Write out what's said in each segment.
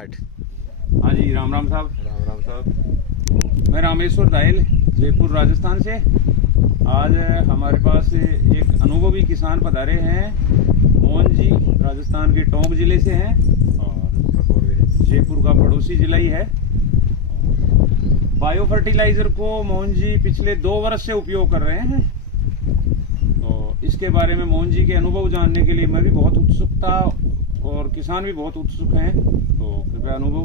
8। हाँ जी, राम राम साहब। राम राम साहब। मैं रामेश्वर दाहिल, जयपुर राजस्थान से। आज हमारे पास एक अनुभवी किसान पधारे हैं। मोहन जी राजस्थान के टोंक जिले से हैं और जयपुर का पड़ोसी जिला ही है। बायो फर्टिलाइजर को मोहन जी पिछले 2 वर्ष से उपयोग कर रहे हैं। तो इसके बारे में मोहन जी के अनुभव जानने के लिए मैं भी बहुत उत्सुक था और किसान भी बहुत उत्सुक हैं। तो कृपया अनुभव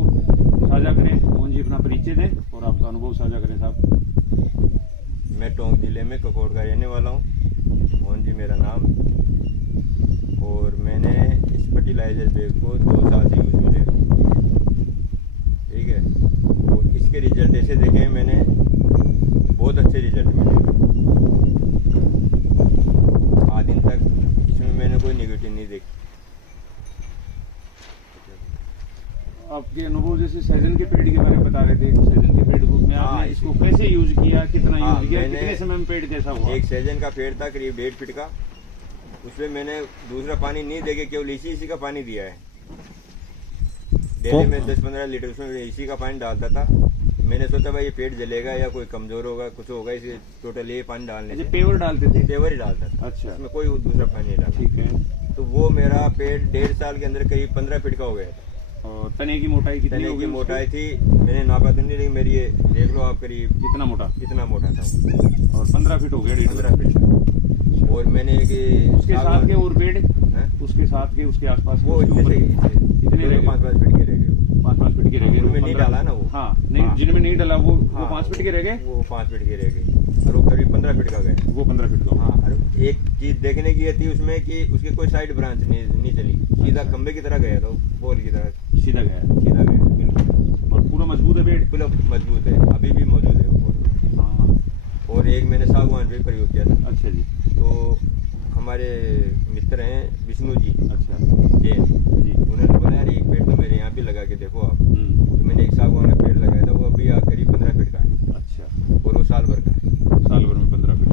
साझा करें। मोहन जी अपना परिचय दें और आपका अनुभव साझा करें साहब। मैं टोंक जिले में ककोर का रहने वाला हूँ। मोहन जी मेरा नाम। और मैंने इस फर्टिलाइजर बैग को 2 साल से यूज में ले रहा हूँ, ठीक है। और इसके रिजल्ट ऐसे देखे मैंने, बहुत अच्छे रिजल्ट मिले। आज दिन तक इसमें मैंने कोई नेगेटिव नहीं देखी। आपके अनुभव जैसे सहजन के पेड़ के बारे में बता रहे थे। सहजन के पेड़ को में आपने इसको कैसे यूज किया, कितना यूज किया, कितने समय में पेड़ कैसा हुआ? एक सहजन का पेड़ था करीब 1.5 फीट का। उसमें मैंने दूसरा पानी नहीं देके केवल इसी का पानी दिया है। डेली में 10-15 लीटर उसमें इसी का पानी डालता था। मैंने सोचा भाई ये पेट जलेगा या कोई कमजोर होगा, कुछ होगा, इसे टोटल ये पानी डालने से। पेवर डालते थे? पेवर ही डालता था। अच्छा, इसमें कोई दूसरा पानी नहीं डाला। ठीक है। तो वो मेरा पेड़ 1.5 साल के अंदर करीब 15 फीट का हो गया था। और तने की मोटाई कितनी? तने की मोटाई थी, मैंने नापा तो नहीं, लेकिन मेरी ये देख लो आप, करीब कितना मोटा था। और 15 फीट हो गया? 15 फीट। और मैंने उसके साथ के और पेड़ उसके साथ के उसके आसपास वो इतने 5-5 फीट के रह गए। 5-5 फीट के रह गए। उनमें नहीं डाला ना वो। हाँ, नहीं, जिनमें नहीं डाला वो 5 फीट के रह गए। वो 5 फीट के रह गए और वो करीब 15 फीट का गए। वो 15 फीट का। हाँ, और एक चीज देखने की थी उसमें कि उसकी कोई साइड ब्रांच नहीं चली, सीधा खंबे की तरह गया था, पोल की तरह सीधा गया बिल्कुल। और पूरा मजबूत है पेड़? पूरा मजबूत है, अभी भी मौजूद है वो पोल। हाँ। और एक मैंने सागवान पे प्रयोग किया था। अच्छा जी। तो हमारे मित्र हैं विष्णु जी। अच्छा जी। उन्होंने बोला यार एक पेड़ तो मेरे यहाँ भी लगा के देखो आप। तो मैंने एक सागवान का पेड़ लगाया था, वो अभी करीब 15 फीट का है। अच्छा। और वो साल भर का है। साल भर में 15 फीट?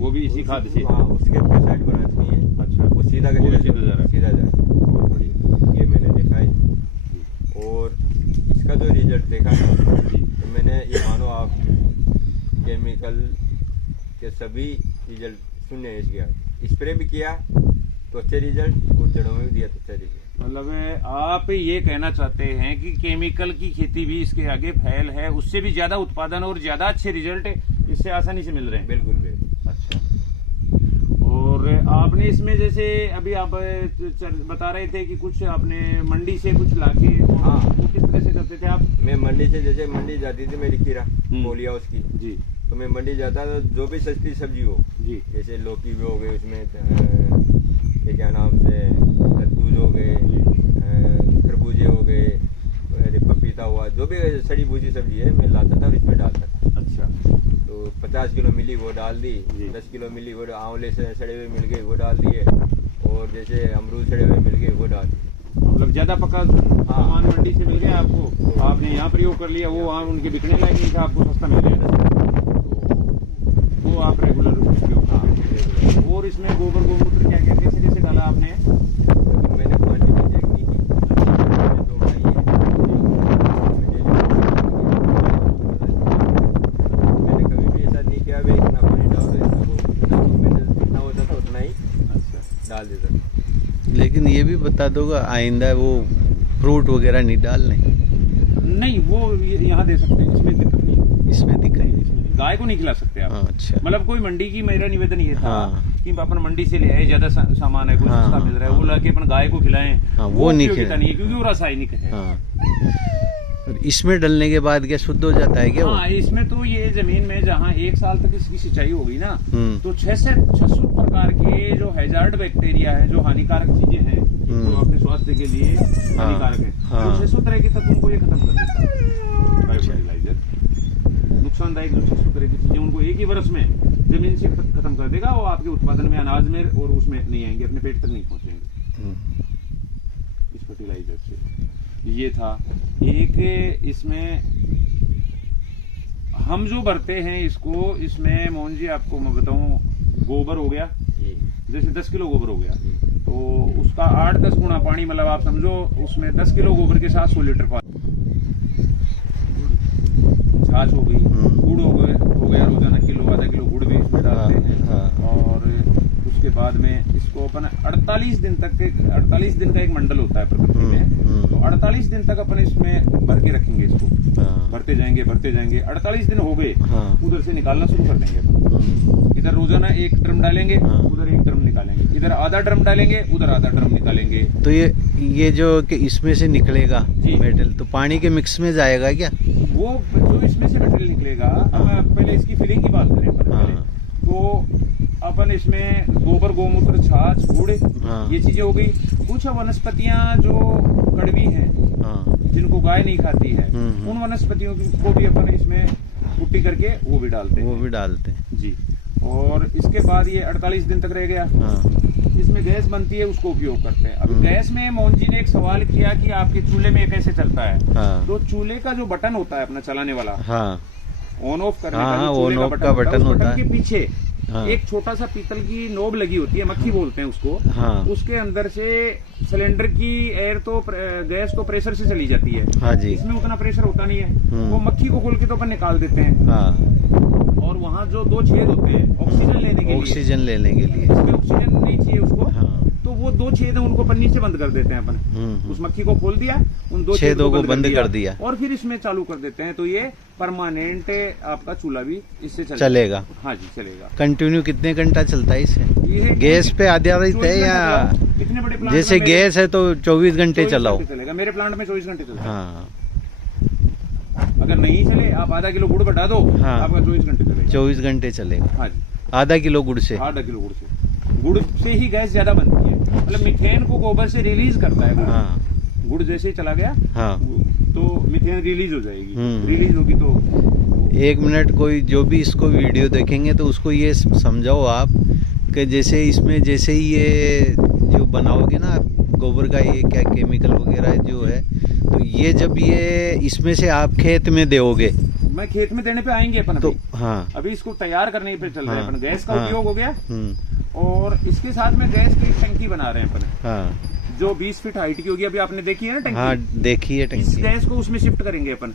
वो भी इसी खाद से? हाँ, उसके कोई साइड ब्रांच नहीं है। अच्छा। वो सीधा जा रहा है। ये मैंने देखा है। और इसका जो रिजल्ट देखा ना, तो मैंने ये मानो आप केमिकल के सभी रिजल्ट सुनने इसके बाद स्प्रे भी किया तो अच्छे रिजल्ट, और जड़ों में भी दिया तो अच्छा रिजल्ट। मतलब आप ये कहना चाहते हैं कि केमिकल की खेती भी इसके आगे फैल है, उससे भी ज्यादा उत्पादन और ज्यादा अच्छे रिजल्ट इससे आसानी से मिल रहे हैं? बिल्कुल बिल्कुल। अच्छा। और आपने इसमें जैसे अभी आप बता रहे थे कि कुछ आपने मंडी से कुछ लाके, हाँ, वो किस तरह से करते थे आप? मैं मंडी से, जैसे मंडी जाती थी मेरी खीरा बोलिया उसकी जी, तो मैं मंडी जाता था, जो भी सस्ती सब्जी हो जी, जैसे लौकी भी हो गई, उसमें ये क्या नाम से तरबूज हो गए, खरबूजे हो गए, पपीता हुआ, जो भी सड़ी भूजी सब्जी है मैं लाता था और इसमें डालता था। अच्छा। तो 50 किलो मिली वो डाल दी, 10 किलो मिली वो, आंवले से सड़े हुए मिल गए वो डाल दिए, और जैसे अमरूद सड़े हुए मिल गए वो डाल दिए। मतलब ज्यादा पका सामान मंडी से मिल गया आपको, आपने यहाँ प्रयोग कर लिया, वो वहाँ उनके बिकने लायक नहीं था, आपको सस्ता मिल गया, तो वो आप रेगुलर उपयोग करते हैं। और इसमें गोबर गोमूत्र क्या क्या कैसे कैसे डाला आपने? मैंने 5 चीजें देखनी की, मैंने कभी भी ऐसा नहीं किया इतना पानी डाल दो, मैंने जितना होता था उतना ही डाल देता। लेकिन ये भी बता दोगा आइंदा वो फ्रूट वगैरह नहीं डालने? नहीं, वो यहाँ दे सकते हैं, इसमें दिक्कत नहीं। इसमें दिक्कत नहीं? गाय को नहीं खिला सकते आप। अच्छा। मतलब कोई मंडी की मेरा निवेदन ये था कि अपन मंडी से ले आए, ज्यादा सामान है, कुछ सस्ता मिल रहा है, वो लाके अपन गाय को खिलाएं, वो नहीं खिलाना नहीं, क्योंकि वो रासायनिक है। और इसमें डलने के बाद क्या शुद्ध हो जाता है क्या? हाँ, इसमें तो ये जमीन में जहाँ 1 साल तक इसकी सिंचाई होगी ना, तो 600 प्रकार के जो हैजार्ड बैक्टीरिया है, जो हानिकारक चीजें हैं, जो अपने स्वास्थ्य के लिए हानिकारक है, तो 600 तरह की तक उनको ये खत्म कर देता है बायोफर्टिलाइजर। नुकसानदायक जो 600 तरह की चीजें उनको एक ही वर्ष में जमीन से खत्म कर देगा, वो आपके उत्पादन में, अनाज में और उसमें नहीं आएंगे, अपने पेट तक नहीं पहुंचेंगे इस फर्टिलाइजर से। ये था एक। इसमें हम जो भरते हैं इसको, इसमें मोहन जी आपको मैं बताऊं, गोबर हो गया, जैसे 10 किलो गोबर हो गया, तो उसका 8-10 गुना पानी, मतलब आप समझो उसमें 10 किलो गोबर के साथ 100 लीटर पानी, छाछ हो गई, गुड़ हो गया रोजाना किलो आधा किलो गुड़ भी इसमें डालते हैं। और उसके बाद में इसको अपन 48 दिन का एक मंडल होता है प्रकृति में, तो 48 दिन तक अपन इसमें भर के रखेंगे इसको, भरते जाएंगे 48 दिन हो गए, उधर से निकालना शुरू कर देंगे। इधर रोजाना 1 ड्रम डालेंगे, उधर 1 ड्रम निकालेंगे, इधर आधा ड्रम डालेंगे, उधर आधा ड्रम निकालेंगे। तो ये जो कि इसमें से निकलेगा मेटल, तो पानी के मिक्स में जाएगा क्या? वो जो इसमें से मेटल निकलेगा, अब पहले इसकी फिलिंग की बात करें तो अपन इसमें गोबर, गोमूत्र, छाछ, गुड़, ये चीजें हो गई। कुछ वनस्पतियां जो कड़वी हैं, जिनको गाय नहीं खाती है, उन वनस्पतियों को भी अपन इसमें कुट्टी करके वो भी डालते हैं जी। और इसके बाद ये 48 दिन तक रह गया, इसमें गैस बनती है, उसको उपयोग करते हैं। अब गैस में मोहन जी ने एक सवाल किया कि आपके चूल्हे में कैसे चलता है। तो चूल्हे का जो बटन होता है अपना चलाने वाला, ऑन ऑफ करने का जो चूल्हे का बटन होता है, के पीछे एक छोटा सा पीतल की नोब लगी होती है, मक्खी बोलते हैं उसको। उसके अंदर से सिलेंडर की एयर तो गैस तो प्रेशर से चली जाती है, इसमें उतना प्रेशर होता नहीं है। वो मक्खी को खोल के तो अपन निकाल देते हैं। और वहाँ जो 2 छेद होते हैं ऑक्सीजन लेने के लिए, इसमें ऑक्सीजन नहीं चाहिए उसको, तो वो 2 छेद है उनको पन्नी से बंद कर देते हैं अपन। उस मक्खी को खोल दिया, उन 2 छेदों को बंद कर दिया और फिर इसमें चालू कर देते हैं। तो ये परमानेंट आपका चूल्हा भी इससे चलेगा। हाँ जी, चलेगा। कंटिन्यू कितने घंटा चलता है इससे? गैस पे आधारित है या इतने बड़े प्लांट जैसे गैस है तो 24 घंटे चलाओ? चलेगा, मेरे प्लांट में 24 घंटे चलेगा। अगर नहीं चले, आप आधा किलो गुड़ बढ़ा दो, आपका 24 घंटे चलेगा। 24 घंटे चलेगा। हाँ जी, आधा किलो गुड़ से गुड़ से ही गैस ज्यादा बनती है। मतलब मीथेन को गोबर से रिलीज करता है गुड़ जैसे ही चला गया तो मीथेन रिलीज हो जाएगी। रिलीज होगी तो 1 मिनट कोई जो भी इसको वीडियो देखेंगे तो उसको ये समझाओ आप कि जैसे इसमें जैसे ही ये जो बनाओगे ना गोबर का, ये क्या केमिकल वगैरह जो है, तो ये जब ये इसमें से आप खेत में दोगे, मैं खेत में देने पे आएंगे अपन तो अभी इसको तैयार करने पे चल रहे हैं अपन। गैस का उपयोग हो गया और इसके साथ में गैस की टंकी बना रहे हैं अपन, जो 20 फीट हाइट की होगी। अभी आपने देखी है ना टंकी? देखी है टंकी। इस गैस को उसमें शिफ्ट करेंगे अपन,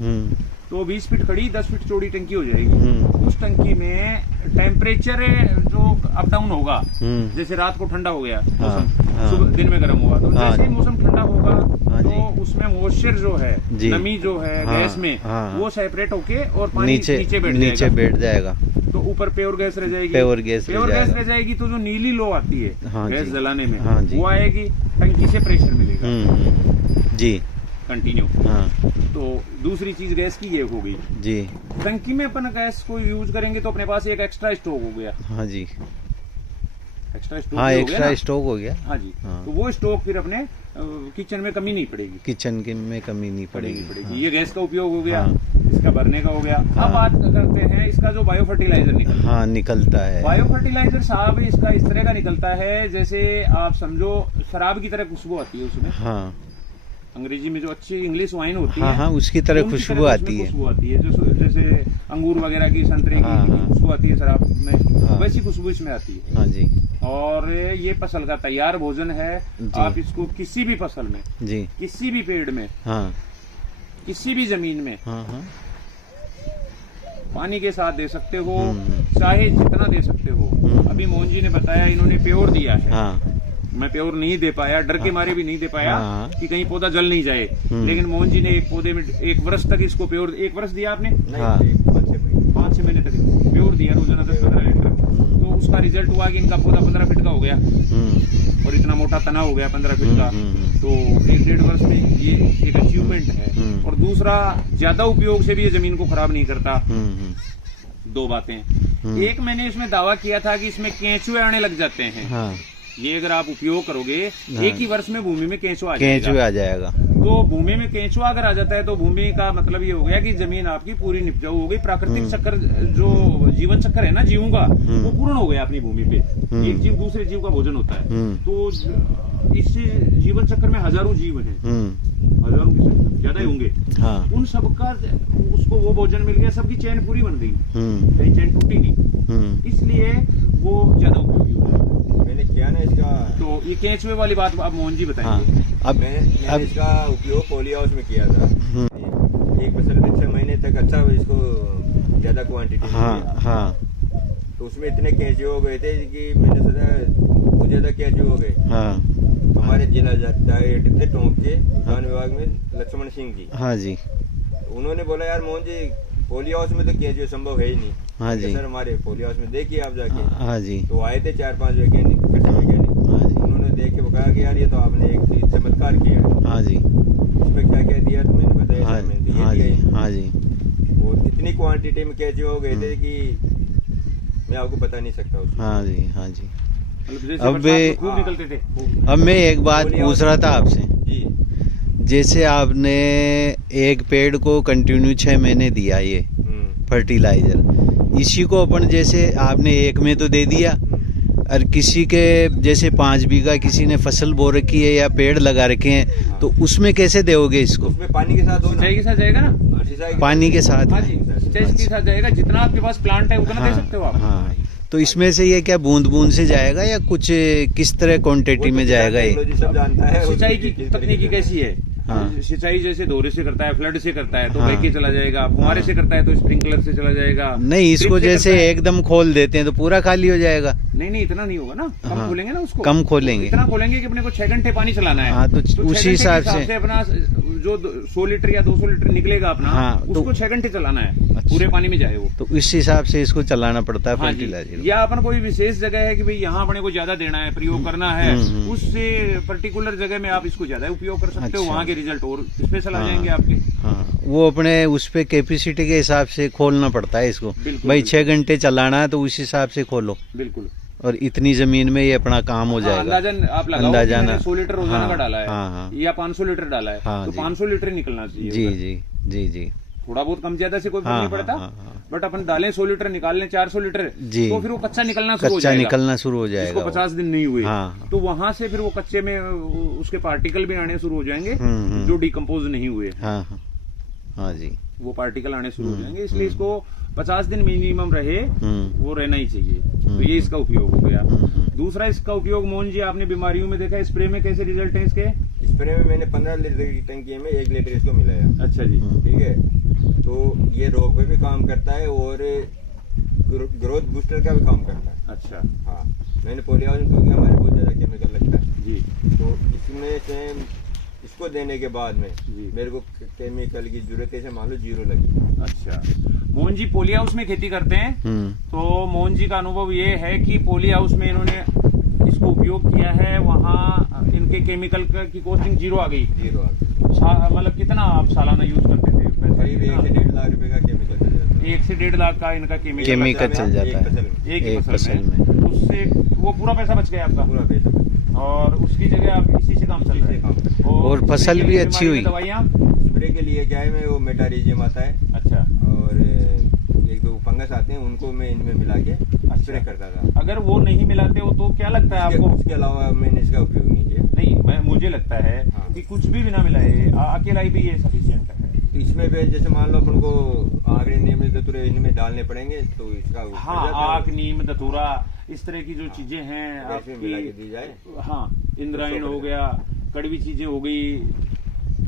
तो 20 फीट खड़ी 10 फीट चौड़ी टंकी हो जाएगी। उस टंकी में टेम्परेचर जो अप डाउन होगा, जैसे रात को ठंडा हो गया मौसम, सुबह दिन में गर्म हुआ, तो जैसे ही मौसम ठंडा होगा तो उसमें मॉइस्चर जो है, नमी जो है गैस में, वो सेपरेट होके और पानी नीचे बैठ जाएगा। तो ऊपर प्योर गैस रह जाएगी। प्योर गैस रह जाएगी तो जो नीली लो आती है गैस जलाने में, वो आएगी, टंकी से प्रेशर मिलेगा जी कंटिन्यू। तो दूसरी चीज गैस की ये हो गई जी। टंकी में अपन गैस को यूज करेंगे तो अपने पास एक एक्स्ट्रा स्टॉक हो गया। हाँ जी, एक्स्ट्रा स्टॉक हो गया। हाँ जी, तो वो स्टॉक फिर अपने किचन में कमी नहीं पड़ेगी। ये गैस का उपयोग हो गया, इसका भरने का हो गया। अब बात करते हैं इसका जो बायो फर्टिलाइजर निकलता है। बायो फर्टिलाइजर साहब इसका इस तरह का निकलता है जैसे आप समझो शराब की तरह खुशबू आती है उसमें। अंग्रेजी में जो अच्छी इंग्लिश वाइन होती है, उसकी तरह खुशबू आती है। जैसे अंगूर वगैरह की, संतरे की खुशबू आती है शराब में, वैसी खुशबू इसमें आती है। हाँ जी। और ये फसल का तैयार भोजन है। आप इसको किसी भी फसल में जी, किसी भी पेड़ में, किसी भी जमीन में पानी के साथ दे सकते हो, चाहे जितना दे सकते हो। अभी मोहन जी ने बताया इन्होंने प्योर दिया है, मैं प्योर नहीं दे पाया, डर के मारे भी नहीं दे पाया कि कहीं पौधा जल नहीं जाए। लेकिन मोहन जी ने एक पौधे में 1 वर्ष तक इसको प्योर, 1 वर्ष दिया आपने? 5-6 महीने तक प्योर दिया, रोजाना 10-15 लीटर। तो उसका रिजल्ट हुआ कि इनका पौधा 15 फीट का हो गया और इतना मोटा तना हो गया 15 फीट का। तो 1-1.5 वर्ष में ये एक अचीवमेंट है। और दूसरा, ज्यादा उपयोग से भी ये जमीन को खराब नहीं करता। 2 बातें। एक, मैंने इसमें दावा किया था कि इसमें केंचुए आने लग जाते हैं। ये अगर आप उपयोग करोगे 1 ही वर्ष में भूमि में केंचुआ आ जाएगा। तो भूमि में केंचुआ अगर आ जाता है तो भूमि का मतलब ये हो गया कि जमीन आपकी पूरी निपजाऊ हो गई। प्राकृतिक चक्कर, जो जीवन चक्कर है ना जीवों का, वो पूर्ण हो गया अपनी भूमि पे। एक जीव दूसरे जीव का भोजन होता है। तो इस जीवन चक्र में हजारों जीव हैं, हजारों की संख्या, ज्यादा ही होंगे। उन सबका उसको वो भोजन मिल गया, सबकी चैन पूरी बन गई, कहीं चैन टूटी नहीं। इसलिए वो ज्यादा उपयोगी हो जाता है। मैंने किया ना इसका। तो ये केंचुए वाली बात अब मोहन जी बताएंगे। हाँ, अब मैंने इसका उपयोग पोली हाउस में किया था। एक फसल में 6 महीने तक अच्छा इसको ज्यादा क्वांटिटी। हाँ हाँ। तो उसमें इतने केंचुए हो गए थे कि मैंने सोचा बहुत ज्यादा केंचुए हो गए। हाँ। हमारे जिला डायरेक्टर थे टोंक के उद्यान विभाग में लक्ष्मण सिंह जी। हाँ जी। उन्होंने बोला यार मोहन जी पोली हाउस में तो केंचुए संभव है ही नहीं। हाँ जी। सर हमारे पोली हाउस में देखिए आप जाके। हाँ जी। तो आए थे 4-5 वैज्ञानिक हाँ जी। उन्होंने देख के बताया कि यार ये तो आपने एक चमत्कार किया। हाँ जी। इसमें क्या क्या दिया तो मैंने बताया। हाँ जी। हाँ जी। और इतनी क्वांटिटी में केंचुए हो गए थे कि मैं आपको बता नहीं सकता उसको। हाँ जी। हाँ जी। अब खूब निकलते थे। अब मैं एक बात पूछ रहा था आपसे जी। जैसे आपने एक पेड़ को कंटिन्यू 6 महीने दिया ये फर्टिलाइजर, इसी को अपन जैसे आपने एक में तो दे दिया और किसी के जैसे 5 बीघा किसी ने फसल बो रखी है या पेड़ लगा रखे हैं तो उसमें कैसे दोगे इसको? उसमें पानी के साथ सिंचाई के साथ जाएगा ना। पानी के साथ। हाँ जी, सिंचाई के साथ जाएगा। जितना आपके पास प्लांट है उतना दे सकते हो आप। हाँ। तो इसमें से ये क्या बूंद बूंद से जाएगा या कुछ किस तरह क्वांटिटी में जाएगा ये? सब जानता है। सिंचाई की तकनीकी कैसी है? हाँ। सिंचाई जैसे दोहरे से करता है, फ्लड से करता है तो बह के चला जाएगा, फुहारे से करता है तो स्प्रिंकलर से चला जाएगा। नहीं, इसको जैसे एकदम खोल देते हैं तो पूरा खाली हो जाएगा। नहीं इतना नहीं होगा ना। कम खोलेंगे ना उसको। कम खोलेंगे। इतना खोलेंगे कि अपने को 6 घंटे पानी चलाना है। हाँ, तो उसी हिसाब से अपना जो 100 लीटर या 200 लीटर निकलेगा अपना। हाँ, उसको 6 घंटे चलाना है। अच्छा। पूरे पानी में जाए वो। तो इस हिसाब से इसको चलाना पड़ता है। हाँ फर्टिलाइजर या अपन कोई विशेष जगह है कि भाई यहाँ अपने को ज्यादा देना है, प्रयोग करना है, उससे पर्टिकुलर जगह में आप इसको ज्यादा उपयोग कर सकते हो। वहाँ के रिजल्ट और स्पेशल आ जाएंगे आपके। हाँ, वो अपने उस पे कैपेसिटी के हिसाब से खोलना पड़ता है इसको। भाई 6 घंटे चलाना है तो उस हिसाब से खोलो। बिल्कुल। और इतनी जमीन में ये अपना काम हो जाएगा। अंदाजन आप लगाओ। अंदाजन 100 लीटर रोजाना का डाला है या 500 लीटर डाला है तो 500 लीटर निकलना चाहिए। जी जी जी जी। थोड़ा बहुत कम ज्यादा से कोई फर्क नहीं पड़ता। बट अपन डालें 100 लीटर निकाल लें 400 लीटर तो फिर वो कच्चा निकलना शुरू हो जाएगा। इसको 50 दिन नहीं हुए तो वहां से फिर वो कच्चे में उसके पार्टिकल भी आने शुरू हो जाएंगे जो डिकम्पोज नहीं हुए। हाँ जी। वो पार्टिकल आने शुरू हो जाएंगे। इसलिए इसको 50 दिन मिनिमम रहे वो रहना ही चाहिए। तो ये इसका उपयोग हो गया। दूसरा इसका उपयोग मोहन जी आपने बीमारियों में देखा, स्प्रे में कैसे रिजल्ट है इसके? स्प्रे में मैंने 15 लीटर की टंकी में 1 लीटर इसको मिलाया। अच्छा जी। ठीक है। तो ये रोग पे भी काम करता है और ग्रोथ बूस्टर का भी काम करता है। अच्छा। हाँ, मैंने पोली हाउस में क्योंकि हमारे बहुत ज्यादा केमिकल लगता है जी। तो इसमें से इसको देने के बाद में मेरे को केमिकल की जरूरत है मान लो 0 लगी। अच्छा। मोहन जी पोली हाउस में खेती करते हैं तो मोहन जी का अनुभव ये है कि पोली हाउस में इन्होंने इसको उपयोग किया है, वहाँ इनके केमिकल की कॉस्टिंग 0 आ गई। 0 आ गई। मतलब कितना आप सालाना यूज करते थे? करीब 1 से 1.5 लाख रुपए का केमिकल चल जाता है। 1 से 1.5 लाख का इनका केमिकल चल जाता है एक फसल में। उससे वो पूरा पैसा बच गया आपका। पूरा पैसा। और उसकी जगह आप इसी से काम चल रहा है और फसल भी अच्छी हुई। दवाइयाँ स्प्रे के लिए क्या है मैं वो मेटारिजियम आता है। अच्छा। और 1-2 फंगस आते हैं उनको मैं इनमें मिला के स्प्रे करता था। अगर वो नहीं मिलाते हो तो क्या लगता है आपको? उसके अलावा मैंने इसका उपयोग नहीं किया। नहीं, मुझे लगता है कि कुछ भी बिना मिलाए अकेला ही भी ये सफिशिएंट है। तो इसमें भी जैसे मान लो अपन को आंकड़े नीम धतूरे इनमें डालने पड़ेंगे तो इसका आक नीम धतूरा इस तरह की जो चीजें हैं आपकी मिला के दी जाए। हाँ, इंद्रायण हो गया, कड़वी चीजें हो गई।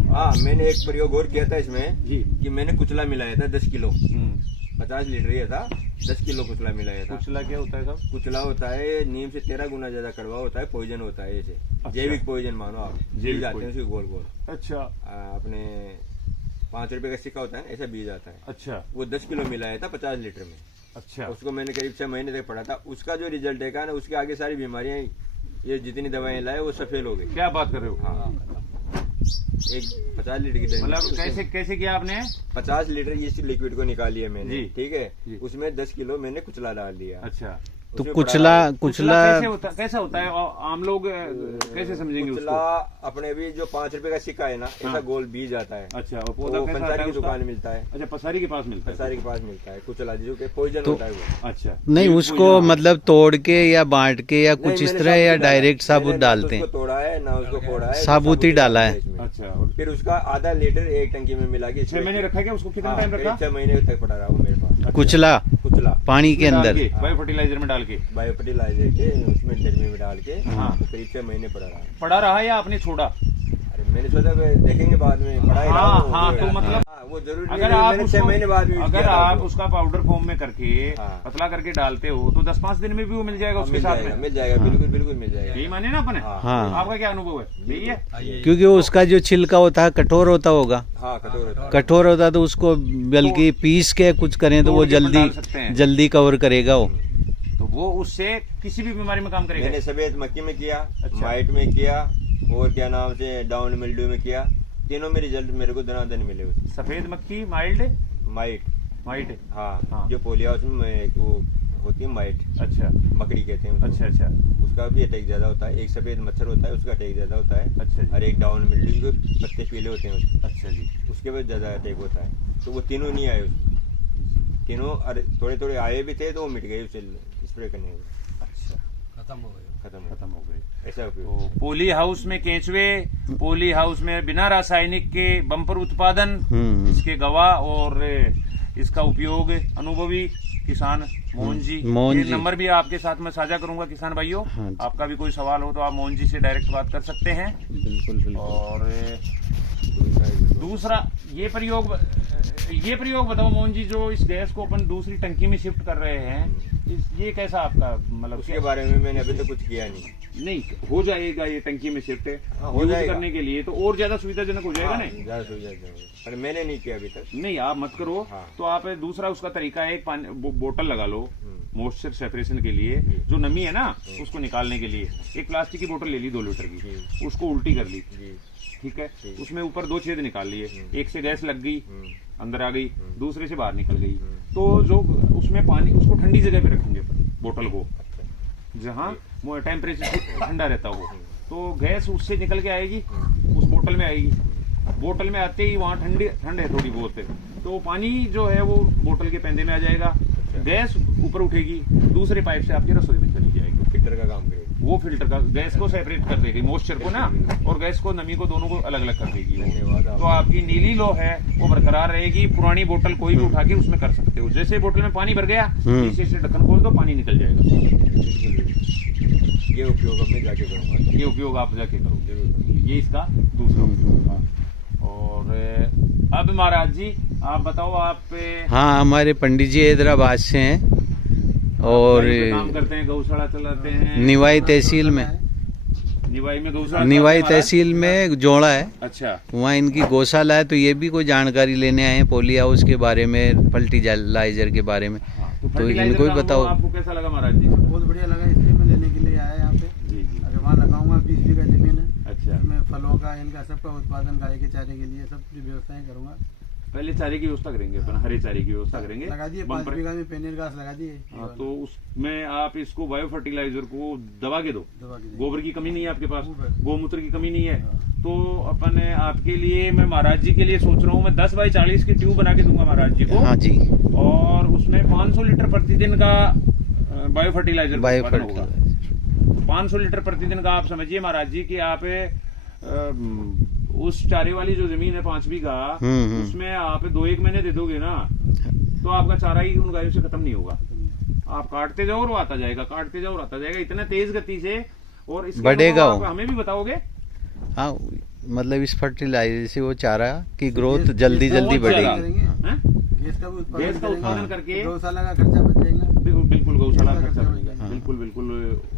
हाँ, मैंने एक प्रयोग और किया था इसमें जी कि मैंने कुचला मिलाया था 10 किलो। 50 लीटर ये था, 10 किलो कुचला मिलाया था। कुचला क्या होता है साहब? कुचला होता है नीम से 13 गुना ज्यादा कड़वा होता है, पॉइजन होता है इसे। अच्छा। जैविक पॉइजन मानो आप, बीज आते हैं उसके गोल गोल। अच्छा। अपने 5 रुपए का सिक्का होता है ऐसा बीज आता है। अच्छा। वो 10 किलो मिलाया था 50 लीटर में। अच्छा। उसको मैंने करीब 6 महीने तक पढ़ा था। उसका जो रिजल्ट है ना उसके आगे सारी बीमारियां ये जितनी दवाएं लाए वो सब फेल हो गई। क्या बात कर रहे हो? हाँ, एक 50 लीटर की मतलब कैसे किया आपने? 50 लीटर इस लिक्विड को निकाल लिया मैंने। ठीक है। उसमें 10 किलो मैंने कुचला डाल दिया। अच्छा। तो कुचला कैसा होता है? आम लोग कैसे समझेंगे उसको? कुचला अपने भी जो 5 रुपए का सिक्का है ना ऐसा गोल बीज आता है। अच्छा। पौधा पंसारी की दुकान मिलता है। अच्छा, पसारी के पास मिलता है। पसारी के पास मिलता है कुचला जो कि पॉइजन होता है वो। अच्छा। नहीं, उसको मतलब तोड़ के या बांट के या कुछ इस तरह या डायरेक्ट साबुत डालते हैं? तोड़ा है ना उसको फोड़ा है, साबुत ही डाला है। अच्छा। फिर उसका आधा लीटर एक टंकी में मिला के 6 महीने रखा क्या उसको? कितना टाइम रखा? 6 महीने तक पड़ा रहा वो मेरे पास। कुचला पानी के अंदर बायो फर्टिलाइजर में डाल के, बायो फर्टिलाइजर के उसमें डरमी में डाल के करीब 6 महीने पड़ा रहा या आपने छोड़ा? अरे मैंने सोचा देखेंगे बाद में, पढ़ा ही रहा हूँ। हाँ, तो मतलब वो जरूरी अगर आप 6 महीने बाद भी अगर आप उसका पाउडर फॉर्म में करके पतला करके डालते हो तो 10-5 दिन में भी वो मिल जाएगा उसके साथ में। मिल जाएगा, बिल्कुल बिल्कुल मिल जाएगा। यही माने ना अपने। हाँ। आपका क्या अनुभव है? यही है, क्योंकि उसका जो छिलका होता है कठोर होता होगा। हाँ, कठोर होता तो उसको बल्कि पीस के कुछ करें तो वो जल्दी कवर करेगा वो। तो वो उससे किसी भी बीमारी में काम करेगा। मैंने सफेद मक्की में किया, माइट में किया और क्या नाम से डाउन मिल्ड्यू में किया, तीनों में रिजल्ट मेरे को दनादन मिले उससे। सफेद मक्खी, माइट हाँ, जो पोलिया उसमें वो होती है माइट। अच्छा, मकड़ी कहते हैं। अच्छा। उसका भी अटैक ज्यादा होता है। एक सफेद मच्छर होता है उसका अटैक ज्यादा होता है। अच्छा। और एक डाउन मिल्ड्यू के पत्ते पीले होते हैं उसके। अच्छा जी। उसके बाद ज्यादा अटैक होता है। तो वो तीनों नहीं आए उसके, तीनों थोड़े आए भी थे तो वो मिट गए उसे स्प्रे करने में। अच्छा, खत्म हो गए। ऐसा तो पोली हाउस में केंचुए, पोली हाउस में बिना रासायनिक के बम्पर उत्पादन, इसके गवाह और इसका उपयोग अनुभवी किसान मोहन जी। ये नंबर भी आपके साथ में साझा करूंगा किसान भाइयों। आपका भी कोई सवाल हो तो आप मोहन जी से डायरेक्ट बात कर सकते हैं। बिल्कुल। और दूसरा ये प्रयोग बताओ मोहन जी, जो इस गैस को अपन दूसरी टंकी में शिफ्ट कर रहे हैं, ये कैसा आपका मतलब? उसके बारे में मैंने अभी तक कुछ किया नहीं। हो जाएगा ये टंकी में शिफ्ट हो जाएगा करने के लिए तो और ज्यादा सुविधाजनक हो जाएगा। नहीं ज्यादा सुविधाजनक, पर मैंने नहीं किया अभी तक। नहीं, आप मत करो। तो आप दूसरा उसका तरीका है, एक बोतल लगा लो मॉइस्चर सेपरेशन के लिए, जो नमी है ना उसको निकालने के लिए। एक प्लास्टिक की बोतल ले ली 2 लीटर की, उसको उल्टी कर ली, ठीक है, उसमें ऊपर 2 छेद निकाल लिए, एक से गैस लग गई अंदर आ गई, दूसरे से बाहर निकल गई। तो जो उसमें पानी, उसको ठंडी जगह पे रखेंगे बोतल को, जहाँ टेम्परेचर ठंडा रहता हो, तो गैस उससे निकल के आएगी, उस बोतल में आएगी। बोतल में आते ही वहाँ ठंड है थोड़ी बहुत, तो पानी जो है वो बोतल के पेंदे में आ जाएगा, गैस ऊपर उठेगी, दूसरे पाइप से आपकी रसोई में चली जाएगी। फिल्टर का काम करेगी वो, फिल्टर का गैस को सेपरेट कर देगी, मॉइस्चर को ना, और गैस को, नमी को, दोनों को अलग अलग कर देगी। तो आपकी नीली लो है वो बरकरार रहेगी। पुरानी बोतल कोई भी उठा के उसमें कर सकते हो। जैसे बोतल में पानी भर गया, नीचे से ढक्कन खोल दो, पानी निकल जाएगा। ये उपयोग अब मैं जाके करूंगा। ये उपयोग आप जाके करोगे, ये इसका दूसरा उपयोग होगा। और अब महाराज जी आप बताओ, आप? हाँ, हमारे पंडित जी हैदराबाद से हैं और काम करते हैं, गौशाला चलाते हैं निवाई तहसील में। निवाई तहसील में जोड़ा है। अच्छा, वहाँ इनकी गौशाला है। तो ये भी कोई जानकारी लेने आए हैं पोली हाउस के बारे में, फर्टिलाइजर के बारे में। तो इनको भी बताओ। आपको कैसा लगा महाराज जी? बहुत बढ़िया लगा, इसलिए मैं लेने के लिए आया यहाँ पे। अगर वहाँ लगाऊंगा 20 बीघा जमीन है। अच्छा, मैं फलों का, इनका सबका उत्पादन, गाय के चारे के लिए सब व्यवस्थाएं करूंगा। पहले चारे की व्यवस्था करेंगे अपन, हरे चारे की व्यवस्था करेंगे। लगा दिए 5 बीघा में पेनियर घास लगा दिए। तो उसमें आप इसको बायो फर्टिलाइजर को दबा के दो। गोबर की कमी नहीं है आपके पास, गोमूत्र की कमी नहीं है। तो अपन आपके लिए, मैं महाराज जी के लिए सोच रहा हूँ, मैं 10 बाई 40 की ट्यूब बना के दूंगा महाराज जी को। हाँ जी। और उसमें 500 लीटर प्रतिदिन का बायो फर्टिलाइजर होगा। 500 लीटर प्रतिदिन का आप समझिए महाराज जी कि आप उस चारे वाली जो जमीन है 5 बीघा, उसमें आप 2-1 महीने दे दोगे ना, तो आपका चारा ही उन गायों से खत्म नहीं होगा। आप काटते जाओ और वो आता जाएगा, काटते जाओ और आता जाएगा, इतने तेज गति से। और इसके बढ़ेगा, हमें भी बताओगे? हाँ, मतलब इस फर्टिलाइजर से वो चारा की ग्रोथ जल्दी बढ़ेगी। गैस का उत्पादन करके गौशाला का खर्चा बच जाएगा। बिल्कुल गौशाला का खर्चा बनेगा। बिल्कुल।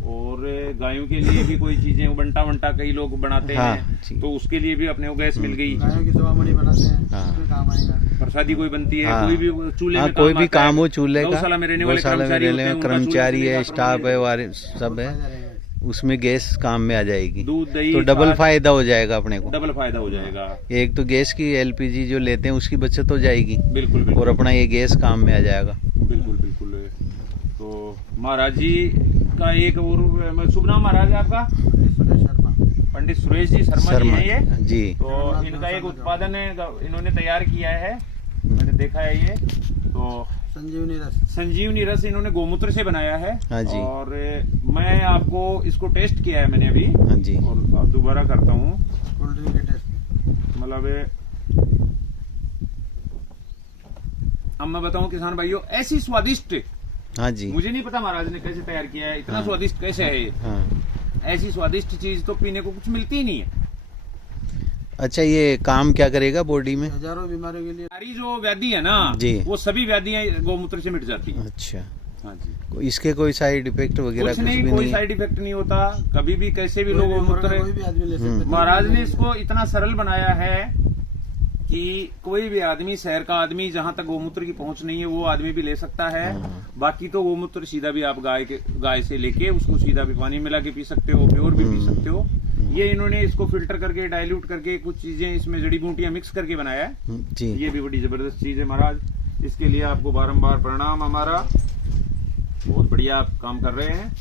और गायों के लिए भी कोई चीजें बंटा कई लोग बनाते हैं, तो उसके लिए भी अपने को गैस मिल गई। गायों की सवामणी बनाते हैं, उसमें काम आएगा। प्रसादी कोई बनती है, कोई भी चूल्हे में कोई भी काम हो चूल्हे का, गौशाला में रहने वाले कर्मचारी है, स्टाफ है, सब है, उसमें गैस काम में आ जाएगी। दूध, दही, तो डबल फायदा हो जाएगा अपने को। डबल फायदा हो जाएगा। एक तो गैस की, एलपीजी जो लेते हैं उसकी बचत हो जाएगी। बिल्कुल। और अपना ये गैस काम में आ जाएगा। बिल्कुल। तो महाराज जी का एक और शुभ नाम महाराज आपका? पंडित सुरेश जी शर्मा जी है ये जी। तो इनका एक उत्पादन है, इन्होंने तैयार किया है, मैंने देखा है ये। तो संजीवनी रस इन्होंने गोमूत्र से बनाया है। हाँ जी। और मैं आपको इसको टेस्ट किया है मैंने अभी। हाँ जी। और अब दोबारा करता हूँ। मतलब अब मैं बताऊं किसान भाइयों, ऐसी स्वादिष्ट, हाँ जी, मुझे नहीं पता महाराज ने कैसे तैयार किया है, इतना स्वादिष्ट कैसे है ये। ऐसी स्वादिष्ट चीज तो पीने को कुछ मिलती ही नहीं है। अच्छा, ये काम क्या करेगा बॉडी में? हजारों बीमारियों के लिए सारी जो व्याधि है ना जी, वो सभी व्याधियां गौमूत्र से मिट जाती है। अच्छा, हाँ जी। इसके कोई साइड इफेक्ट वगैरह कुछ नहीं, कोई साइड इफेक्ट नहीं होता, कभी भी कैसे भी लोग गौमूत्र। कोई भी आदमी ले सकता है। महाराज ने इसको इतना सरल बनाया है कि कोई भी आदमी, शहर का आदमी जहां तक गौमूत्र की पहुंच नहीं है वो आदमी भी ले सकता है। बाकी तो गौमूत्र सीधा भी आप गाय से लेके उसको सीधा भी पानी मिला के पी सकते हो, प्योर भी पी सकते हो। ये इन्होंने इसको फिल्टर करके, डाइल्यूट करके, कुछ चीजें इसमें जड़ी बूटियां मिक्स करके बनाया है जी। ये भी बड़ी जबरदस्त चीज है महाराज। इसके लिए आपको बारंबार प्रणाम हमारा, बहुत बढ़िया आप काम कर रहे हैं।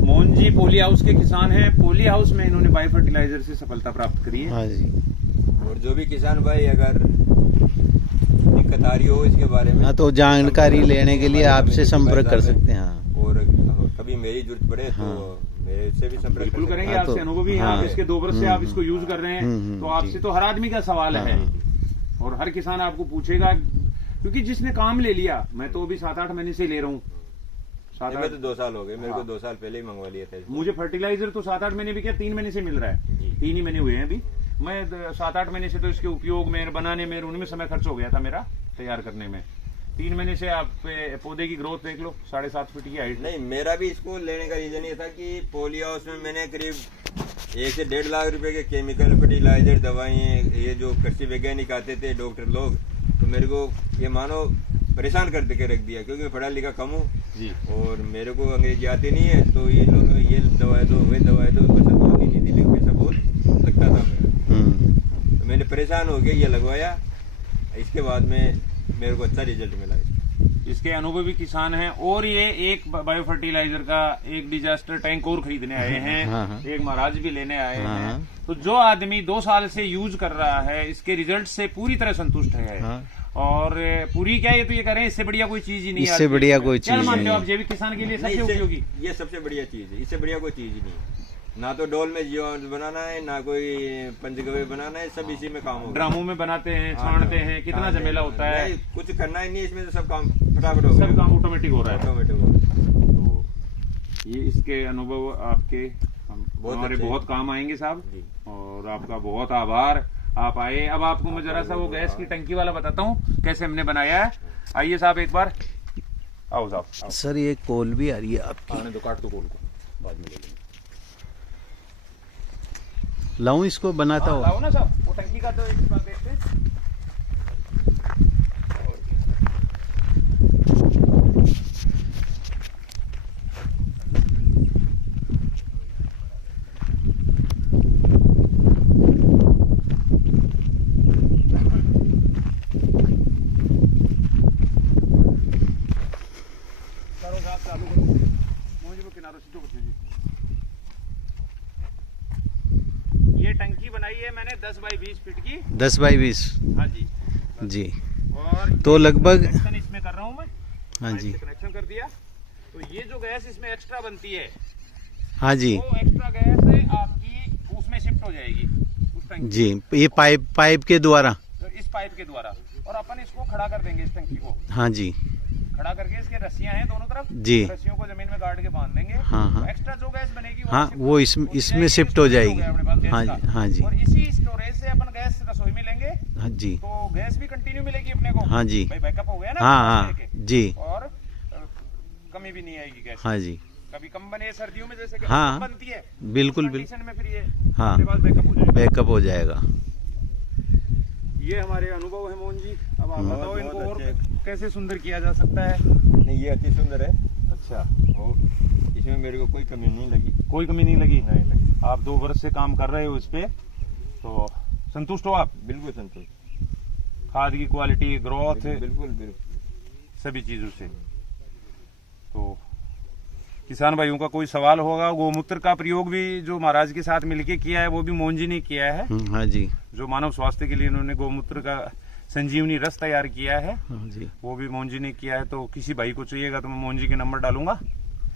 मोहन जी पोली हाउस के किसान हैं। पोली हाउस में इन्होंने बायो फर्टिलाइजर से सफलता प्राप्त करी है। हाँ जी। और जो भी किसान भाई अगर दिक्कत आ रही हो इसके बारे में, हाँ, तो जानकारी लेने के लिए आपसे संपर्क कर सकते हैं। हाँ, और कभी मेरी जरूरत पड़े तो मेरे से भी संपर्क बिल्कुल करेंगे। हाँ, आपसे तो अनुभवी हैं आप, इसके 2 वर्ष से आप इसको यूज कर रहे हैं, तो आपसे तो हर आदमी का सवाल है और हर किसान आपको पूछेगा, क्योंकि जिसने काम ले लिया, मैं तो अभी 7-8 महीने से ले रहा हूँ। मैं तो 2 साल हो गए, मेरे को 2 साल पहले ही मंगवा लिया था। मुझे फर्टिलाइजर तो 7-8 महीने भी क्या, 3 महीने से मिल रहा है, 3 ही महीने हुए हैं अभी। मैं 7-8 महीने से तो इसके उपयोग में, बनाने में, उनमें समय खर्च हो गया था मेरा तैयार करने में। 3 महीने से आप पौधे की ग्रोथ देख लो, 7.5 फीट की हाइट। नहीं, मेरा भी इसको लेने का रीजन ये था कि पोली हाउस में मैंने करीब 1 से 1.5 लाख रुपए के केमिकल फर्टिलाइजर, दवाएं, ये जो कृषि वैज्ञानिक आते थे, डॉक्टर लोग, तो मेरे को ये मानो परेशान कर के रख दिया, क्योंकि पढ़ा लिखा कम हूँ जी और मेरे को अंग्रेजी आती नहीं है। तो ये लोग ये दवाई दो, वे दवाई दो, पसंद होती नहीं थी, लेकिन पैसा बहुत लगता था मेरा। तो मैंने परेशान हो गया, ये लगवाया। इसके बाद में मेरे को अच्छा रिजल्ट मिला। इसके अनुभवी किसान हैं और ये एक बायो फर्टिलाइजर का एक डिजास्टर टैंक और खरीदने आए हैं, एक महाराज भी लेने आए हैं। तो जो आदमी 2 साल से यूज कर रहा है, इसके रिजल्ट से पूरी तरह संतुष्ट है। और पूरी क्या, ये तो ये कह रहे हैं इससे बढ़िया कोई चीज ही नहीं है। इससे बढ़िया कोई चीज मानते नहीं हो आप, जैविक किसान के लिए सबसे उपयोगी ये सबसे बढ़िया चीज है, इससे बढ़िया कोई चीज ही नहीं है। ना तो डोल में जीवाणु बनाना है, ना कोई पंचगव्य बनाना है, सब इसी में काम होगा। ड्रामों में बनाते हैं, छानते हैं, कितना झमेला होता है। कुछ करना ही नहीं, इसमें तो सब काम फटाफट हो सब काम ऑटोमेटिक हो रहा है। तो ये इसके अनुभव आपके हमारे बहुत काम आएंगे साहब, और आपका बहुत आभार, आप आए। अब आपको मैं जरा सा वो गैस की टंकी वाला बताता हूँ कैसे हमने बनाया है। आइए साहब एक बार, आओ साहब। सर ये कॉल भी आ रही है आपकी, आने दो, काट दो कॉल को, बाद में ले लेंगे। लाऊं इसको बनाता हो? लाओ ना साहब, वो टंकी का तो एक बार देखते हैं। ये टंकी बनाई है मैंने 10 बाई 20 फीट की। 10 बाई 20? हाँ जी जी। और तो लगभग कनेक्शन इसमें कर रहा हूँ मैं। हाँ जी, कनेक्शन कर दिया। तो ये जो गैस इसमें एक्स्ट्रा बनती है, हाँ जी, वो एक्स्ट्रा गैस आपकी उसमें शिफ्ट हो जाएगी, उस टंकी जी, ये पाइप के द्वारा, इस पाइप के द्वारा, और अपन इसको खड़ा कर देंगे इस टंकी को। हाँ जी, खड़ा करके इसके रस्सियां हैं दोनों तरफ जी, रस्सियों को जमीन में गाड़ के बांध देंगे। हाँ हाँ, एक्स्ट्रा जो गैस बनेगी हाँ वो इसमें शिफ्ट हो जाएगी। हाँ जी, हाँ जी, और इसी स्टोरेज से अपन गैस रसोई में लेंगे। हाँ जी, तो गैस भी कंटिन्यू मिलेगी अपने को। हाँ जी, भाई बैकअप हो गया ना। हाँ हाँ जी, और कमी भी नहीं आएगी गैस। हाँ जी, कभी कम बने सर्दियों में जैसे हाँ, बनती है, बिल्कुल कंडीशन में फिर ये हाँ बैकअप हो जाएगा। ये हमारे अनुभव है मोहन जी। अब आप बताओ इनको और कैसे सुंदर किया जा सकता है। नहीं, ये अति सुंदर है। अच्छा, और इसमें मेरे को कोई कमी नहीं लगी। कोई कमी नहीं लगी? नहीं लगी। आप 2 वर्ष से काम कर रहे हो इस पे, तो संतुष्ट हो आप? बिल्कुल संतुष्ट। खाद की क्वालिटी, ग्रोथ, बिल्कुल बिल्कुल सभी चीजों से। तो किसान भाइयों का कोई सवाल होगा, गौमूत्र का प्रयोग भी जो महाराज के साथ मिलके किया है वो भी मोहन जी ने किया है। हाँ जी, जो मानव स्वास्थ्य के लिए इन्होंने गौमूत्र का संजीवनी रस तैयार किया है, हाँ जी, वो भी मोहन जी ने किया है। तो किसी भाई को चाहिएगा तो मैं मोहन जी के नंबर डालूंगा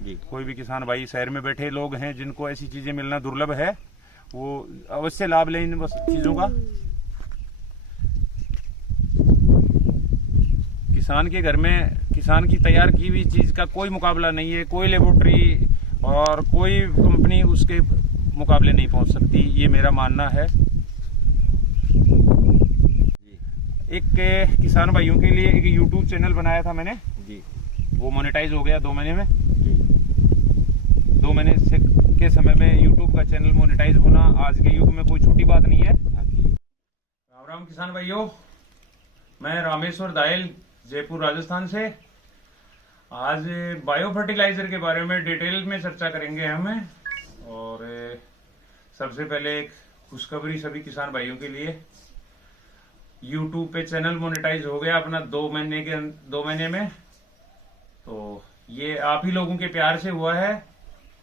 जी। कोई भी किसान भाई, शहर में बैठे लोग हैं जिनको ऐसी चीजें मिलना दुर्लभ है, वो अवश्य लाभ लें इन चीज़ों का। किसान के घर में किसान की तैयार की हुई चीज़ का कोई मुकाबला नहीं है, कोई लेबोरेटरी और कोई कंपनी उसके मुकाबले नहीं पहुंच सकती, ये मेरा मानना है। एक किसान भाइयों के लिए एक YouTube चैनल बनाया था मैंने जी, वो मोनेटाइज हो गया 2 महीने में। 2 महीने से के समय में YouTube का चैनल मोनेटाइज होना आज के युग में कोई छोटी बात नहीं है। राम राम किसान भाइयों, मैं रामेश्वर दायल जयपुर राजस्थान से। आज बायो फर्टिलाइजर के बारे में डिटेल में चर्चा करेंगे हमें। और सबसे पहले एक खुशखबरी सभी किसान भाइयों के लिए, YouTube पे चैनल मोनेटाइज हो गया अपना 2 महीने में। तो ये आप ही लोगों के प्यार से हुआ है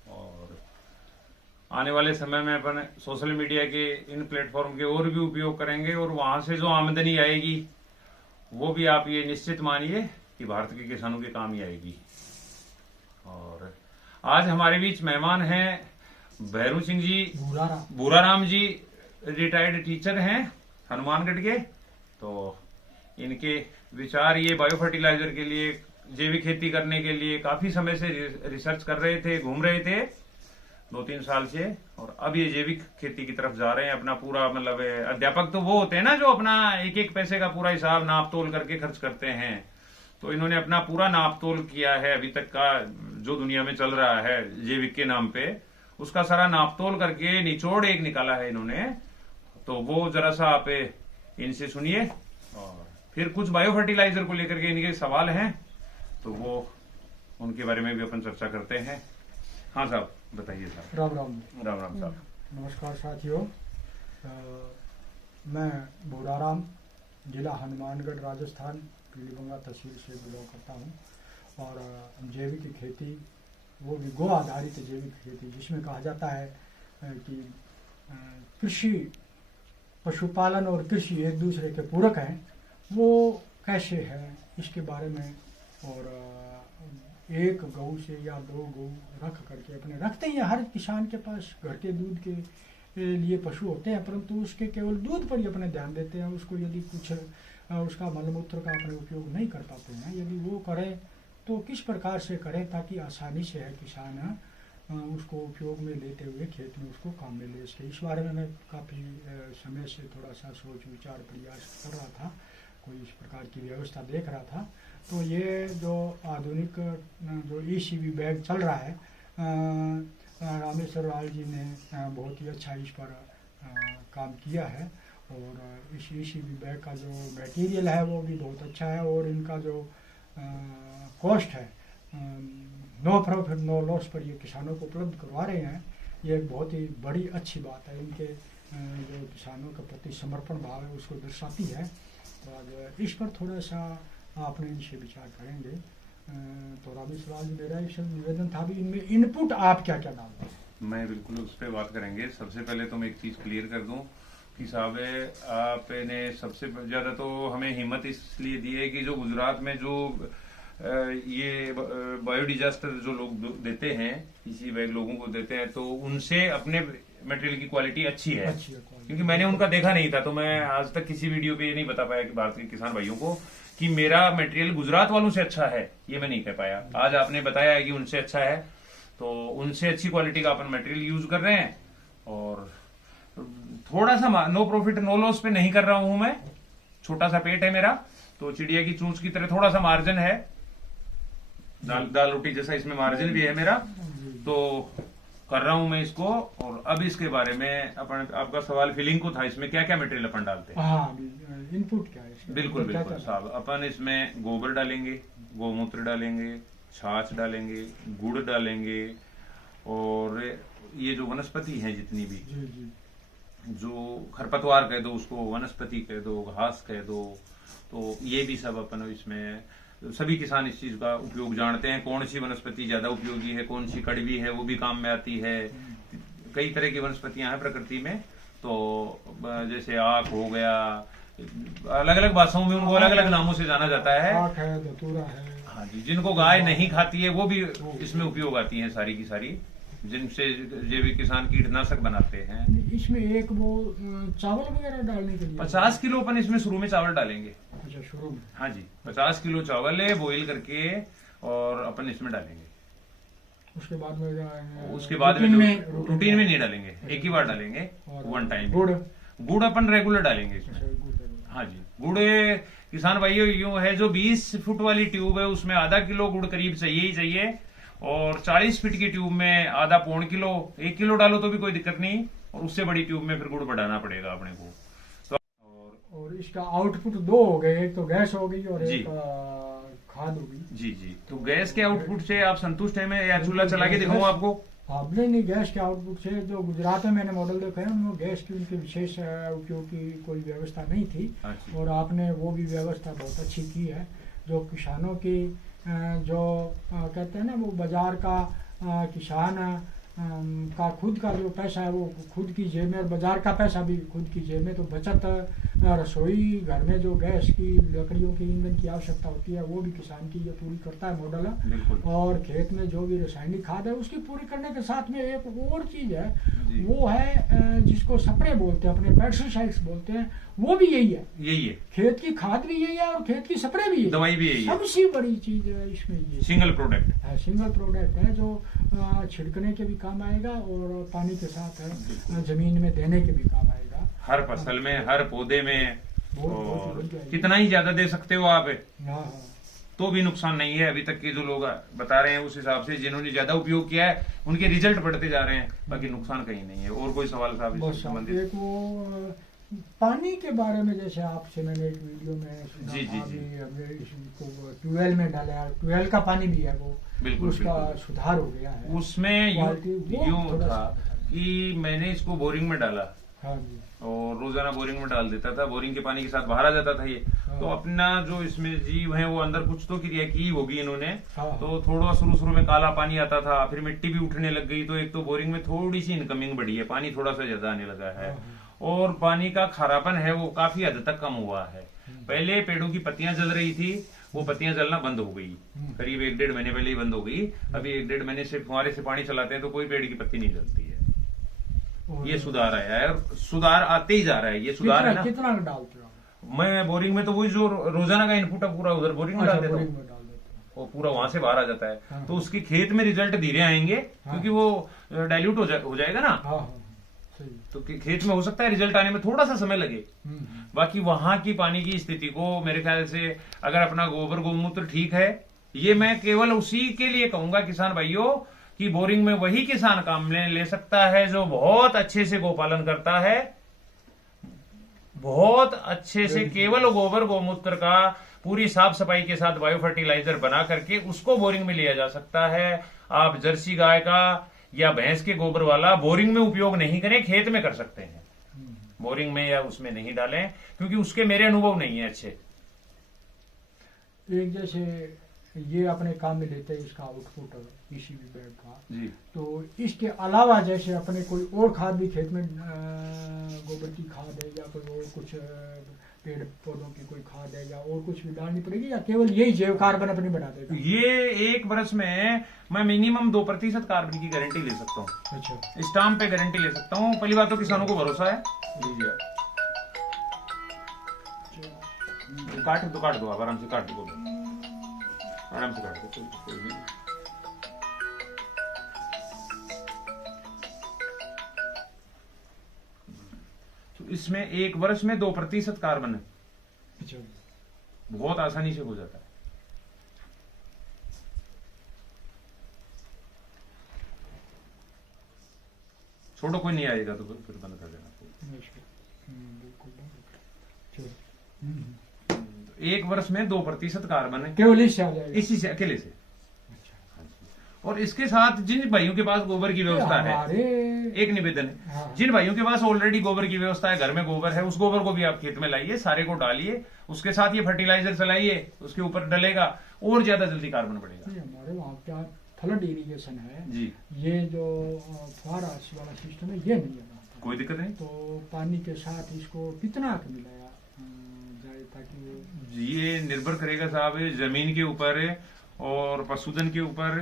और आने वाले समय में अपन सोशल मीडिया के इन प्लेटफॉर्म के और भी उपयोग करेंगे और वहां से जो आमदनी आएगी वो भी आप ये निश्चित मानिए कि भारत के किसानों के काम ही आएगी। और आज हमारे बीच मेहमान हैं भैरू सिंह जी, भूराराम जी, रिटायर्ड टीचर हैं हनुमानगढ़ के। तो इनके विचार ये बायो फर्टिलाइजर के लिए, जैविक खेती करने के लिए काफी समय से रिसर्च कर रहे थे, घूम रहे थे 2-3 साल से, और अब ये जैविक खेती की तरफ जा रहे हैं। अपना पूरा मतलब अध्यापक तो वो होते हैं ना जो अपना एक पैसे का पूरा हिसाब नाप तोल करके खर्च करते हैं, तो इन्होंने अपना पूरा नाप तोल किया है। अभी तक का जो दुनिया में चल रहा है जैविक के नाम पे, उसका सारा नाप तोल करके निचोड़ एक निकाला है इन्होंने। तो वो जरा सा आप इनसे सुनिए और फिर कुछ बायो फर्टिलाइजर को लेकर के इनके सवाल हैं तो वो उनके बारे में भी अपन चर्चा करते हैं। हाँ साहब बताइए साहब। राम राम। राम राम साहब। नमस्कार साथियों, मैं भूराराम, जिला हनुमानगढ़, राजस्थान, पीलीभंगा तहसील से बिलोंग करता हूँ। और जैविक खेती, वो भी गो आधारित जैविक खेती, जिसमें कहा जाता है कि कृषि, पशुपालन और कृषि एक दूसरे के पूरक हैं, वो कैसे है इसके बारे में। और एक गऊ से या 2 गऊ रख करके अपने रखते ही हैं। हर किसान के पास घर के दूध के लिए पशु होते हैं, परंतु उसके केवल दूध पर ही अपने ध्यान देते हैं। उसको यदि कुछ उसका मलमूत्र का अपने उपयोग नहीं कर पाते हैं, यदि वो करें तो किस प्रकार से करें ताकि आसानी से है किसान उसको उपयोग में लेते हुए खेत में उसको काम में ले सके। इस बारे में मैं काफ़ी समय से थोड़ा सा सोच विचार प्रयास कर रहा था, कोई इस प्रकार की व्यवस्था देख रहा था। तो ये जो आधुनिक जो ECV बैग चल रहा है, रामेश्वर लाल जी ने बहुत ही अच्छा इस पर काम किया है। और इस ECV बैग का जो मटेरियल है वो भी बहुत अच्छा है, और इनका जो कॉस्ट है, नो प्रॉफिट नो लॉस पर ये किसानों को उपलब्ध करवा रहे हैं। ये एक बहुत ही बड़ी अच्छी बात है। इनके जो किसानों के प्रति समर्पण भाव है उसको दर्शाती है। तो आज इस पर थोड़ा सा आपने इनसे विचार करेंगे। तो रामेश्वर जी, मेरा एक निवेदन था भी इनमें इनपुट आप क्या क्या डालते हैं? मैं बिल्कुल उस पर बात करेंगे। सबसे पहले तो मैं एक चीज क्लियर कर दूं कि साहब आपने सबसे ज्यादा तो हमें हिम्मत इसलिए दी है कि जो गुजरात में जो ये बायो डिजास्टर जो लोग देते हैं, इसी बैग लोगों को देते हैं, तो उनसे अपने मटेरियल की क्वालिटी अच्छी है। क्योंकि मैंने उनका देखा नहीं था, तो मैं आज तक किसी वीडियो पे ये नहीं बता पाया कि भारत के किसान भाइयों को कि मेरा मटेरियल गुजरात वालों से अच्छा है, ये मैं नहीं कह पाया। आज आपने बताया है कि उनसे अच्छा है, तो उनसे अच्छी क्वालिटी का अपन मटेरियल यूज कर रहे हैं। और थोड़ा सा नो प्रॉफिट नो लॉस पे नहीं कर रहा हूं मैं, छोटा सा पेट है मेरा, तो चिड़िया की चूंच की तरह थोड़ा सा मार्जिन है, दाल रोटी जैसा इसमें मार्जिन भी है मेरा, तो कर रहा हूं मैं इसको। और अब इसके बारे में अपन, आपका सवाल फीलिंग को था, इसमें क्या क्या मटेरियल अपन डालते हैं? हाँ, इनपुट क्या है? बिल्कुल बिल्कुल साहब, अपन इसमें गोबर डालेंगे, गोमूत्र डालेंगे, छाछ डालेंगे, गुड़ डालेंगे, और ये जो वनस्पति है जितनी भी, जो खरपतवार कह दो उसको, वनस्पति कह दो, घास कह दो, तो ये भी सब अपन इसमें, सभी किसान इस चीज का उपयोग जानते हैं। कौन सी वनस्पति ज्यादा उपयोगी है, कौन सी कड़वी है, वो भी काम में आती है। कई तरह की वनस्पतियां हैं प्रकृति में, तो जैसे आक हो गया, अलग अलग भाषाओं में उनको अलग अलग नामों से जाना जाता है। आक है, धतूरा है। हाँ जी, जिनको गाय नहीं खाती है वो भी इसमें उपयोग आती है सारी की सारी। जिनसे जैविक किसान कीटनाशक बनाते हैं। इसमें एक वो चावल वगैरह डालने के लिए 50 किलो अपन इसमें शुरू में चावल डालेंगे। अच्छा, शुरू में? हाँ जी, 50 किलो चावल है, बॉईल करके और अपन इसमें डालेंगे। उसके बाद में रूटीन में नहीं डालेंगे, एक ही बार डालेंगे, वन टाइम। गुड़ अपन रेगुलर डालेंगे इसमें। हाँ जी, गुड़ किसान भाइयों यूं है, जो 20 फुट वाली ट्यूब है उसमें आधा किलो गुड़ करीब चाहिए ही चाहिए, और 40 फीट की ट्यूब में आधा पौन किलो, 1 किलो डालो तो भी कोई दिक्कत नहीं, और उससे बड़ी ट्यूब में फिर गुड़ बढ़ाना पड़ेगा अपने को। और इसका आउटपुट 2 हो गए, एक तो गैस हो गई और एक खाद होगी। जी जी, तो गैस के आउटपुट से आप संतुष्ट हैं? मैं या चूल्हा चला के दिखाऊं आपको? हाँ, नहीं, गैस के आउटपुट से जो गुजरात में मैंने मॉडल देखा है उनमें गैस की उनकी विशेष उपयोग की कोई व्यवस्था नहीं थी, और आपने वो भी व्यवस्था बहुत अच्छी की है। जो किसानों की जो कहते हैं ना, वो बाजार का किसान का खुद का जो पैसा है वो खुद की जेब में, और बाजार का पैसा भी खुद की जेब में, तो बचत रसोई घर में जो गैस की, लकड़ियों की, ईंधन की आवश्यकता होती है वो भी किसान की ये पूरी करता है मॉडल। और खेत में जो भी रासायनिक खाद है उसकी पूरी करने के साथ में एक और चीज है, वो है जिसको स्प्रे बोलते हैं, अपने पेस्टिसाइड्स बोलते हैं, वो भी यही है। खेत की खाद भी यही है और खेत की स्प्रे भी यही, दवाई भी यही है। सबसे बड़ी चीज है इसमें ये सिंगल प्रोडक्ट है, सिंगल प्रोडक्ट है, जो छिड़कने के भी काम आएगा और पानी के साथ जमीन में देने के भी काम आएगा। हर फसल में, हर पौधे में, और कितना ही ज्यादा दे सकते हो आप, तो भी नुकसान नहीं है। अभी तक के जो लोग बता रहे हैं उस हिसाब से, जिन्होंने ज्यादा उपयोग किया है उनके रिजल्ट बढ़ते जा रहे हैं, बाकी नुकसान कहीं नहीं है। और कोई सवाल साहब इससे संबंधित? एक वो पानी के बारे में, जैसे आपसे मैंने एक वीडियो में सुना, इसको ट्यूबवेल में डाला, ट्यूबवेल का पानी भी है वो, बिल्कुल उसका सुधार हो गया है। उसमें यूं था कि मैंने इसको बोरिंग में डाला, हाँ जी, और रोजाना बोरिंग में डाल देता था, बोरिंग के पानी के साथ बाहर आ जाता था ये। तो अपना जो इसमें जीव है वो अंदर कुछ तो क्रिया की होगी इन्होंने, तो थोड़ा शुरू में काला पानी आता था, फिर मिट्टी भी उठने लग गई, तो एक तो बोरिंग में थोड़ी सी इनकमिंग बढ़ी है, पानी थोड़ा सा ज्यादा आने लगा है, और पानी का खारापन है वो काफी हद तक कम हुआ है। पहले पेड़ों की पत्तियां जल रही थी, वो पत्तियां जलना बंद हो गई, करीब 1-1.5 महीने पहले ही बंद हो गई। अभी 1-1.5 महीने से फुहारे से पानी चलाते हैं तो कोई पेड़ की पत्ती नहीं जलती है। ये सुधार आया है, और सुधार आते ही जा रहा है, ये सुधार है ना। कितना डालते हो? मैं बोरिंग में तो वही जो रोजाना का इनपुट है पूरा उधर बोरिंग में डाल देता हूँ, वो पूरा वहां से बाहर आ जाता है। तो उसके खेत में रिजल्ट धीरे आएंगे, क्योंकि वो डाइल्यूट हो जाएगा ना, तो खेत में हो सकता है रिजल्ट आने में थोड़ा सा समय लगे। बाकी वहां की पानी की स्थिति को मेरे ख्याल से, अगर अपना गोबर गोमूत्र ठीक है, ये मैं केवल उसी के लिए कहूंगा किसान भाइयों कि बोरिंग में वही किसान काम ले सकता है जो बहुत अच्छे से गोपालन करता है, बहुत अच्छे से केवल गोबर गोमूत्र का पूरी साफ सफाई के साथ बायो फर्टिलाइजर बना करके उसको बोरिंग में लिया जा सकता है। आप जर्सी गाय का या भैंस के गोबर वाला बोरिंग में उपयोग नहीं करें, खेत में कर सकते हैं, बोरिंग में या उसमें नहीं डालें, क्योंकि उसके मेरे अनुभव नहीं है अच्छे। एक जैसे ये अपने काम में लेते हैं इसका आउटपुट पीसीबी बैग का जी, तो इसके अलावा जैसे अपने कोई और खाद भी खेत में, गोबर की खाद है या कोई और कुछ पेड़ पौधों की कोई खाद है या और कुछ भी डालनी पड़ेगी, या केवल यही जैव कार्बन अपने बना देगा? ये 1 वर्ष में मैं मिनिमम 2% कार्बन की गारंटी ले सकता हूँ। अच्छा, स्टाम्प पे गारंटी ले सकता हूँ। पहली बात तो किसानों को भरोसा है। लीजिए, काट दो आप, आराम से काट दो, आराम से काट दो, कोई नहीं। तो इसमें 1 वर्ष में 2% कार्बन है। अच्छा, बहुत आसानी से हो जाता है। छोड़ो, कोई नहीं आएगा तो फिर बंद कर देना। 1 वर्ष में 2% कार्बन है, केवल इससे आ जाएगा, इसी से, अकेले से। और इसके साथ जिन भाइयों के पास गोबर की व्यवस्था है, एक निवेदन है, जिन भाइयों के पास ऑलरेडी गोबर की व्यवस्था है, घर में गोबर है, उस गोबर को भी आप खेत में लाइए, सारे को डालिए, उसके साथ ये फर्टिलाइजर चलाइए, उसके ऊपर डलेगा और ज्यादा जल्दी कार्बन बढ़ेगा। हमारे वहाँ क्या फ्लड इरिगेशन है जी, ये जो फुहारा वाला सिस्टम है ये नहीं है, कोई दिक्कत नहीं। तो पानी के साथ इसको कितना मिलाया जाए ताकि ये निर्भर करेगा साहब जमीन के ऊपर और पशुधन के ऊपर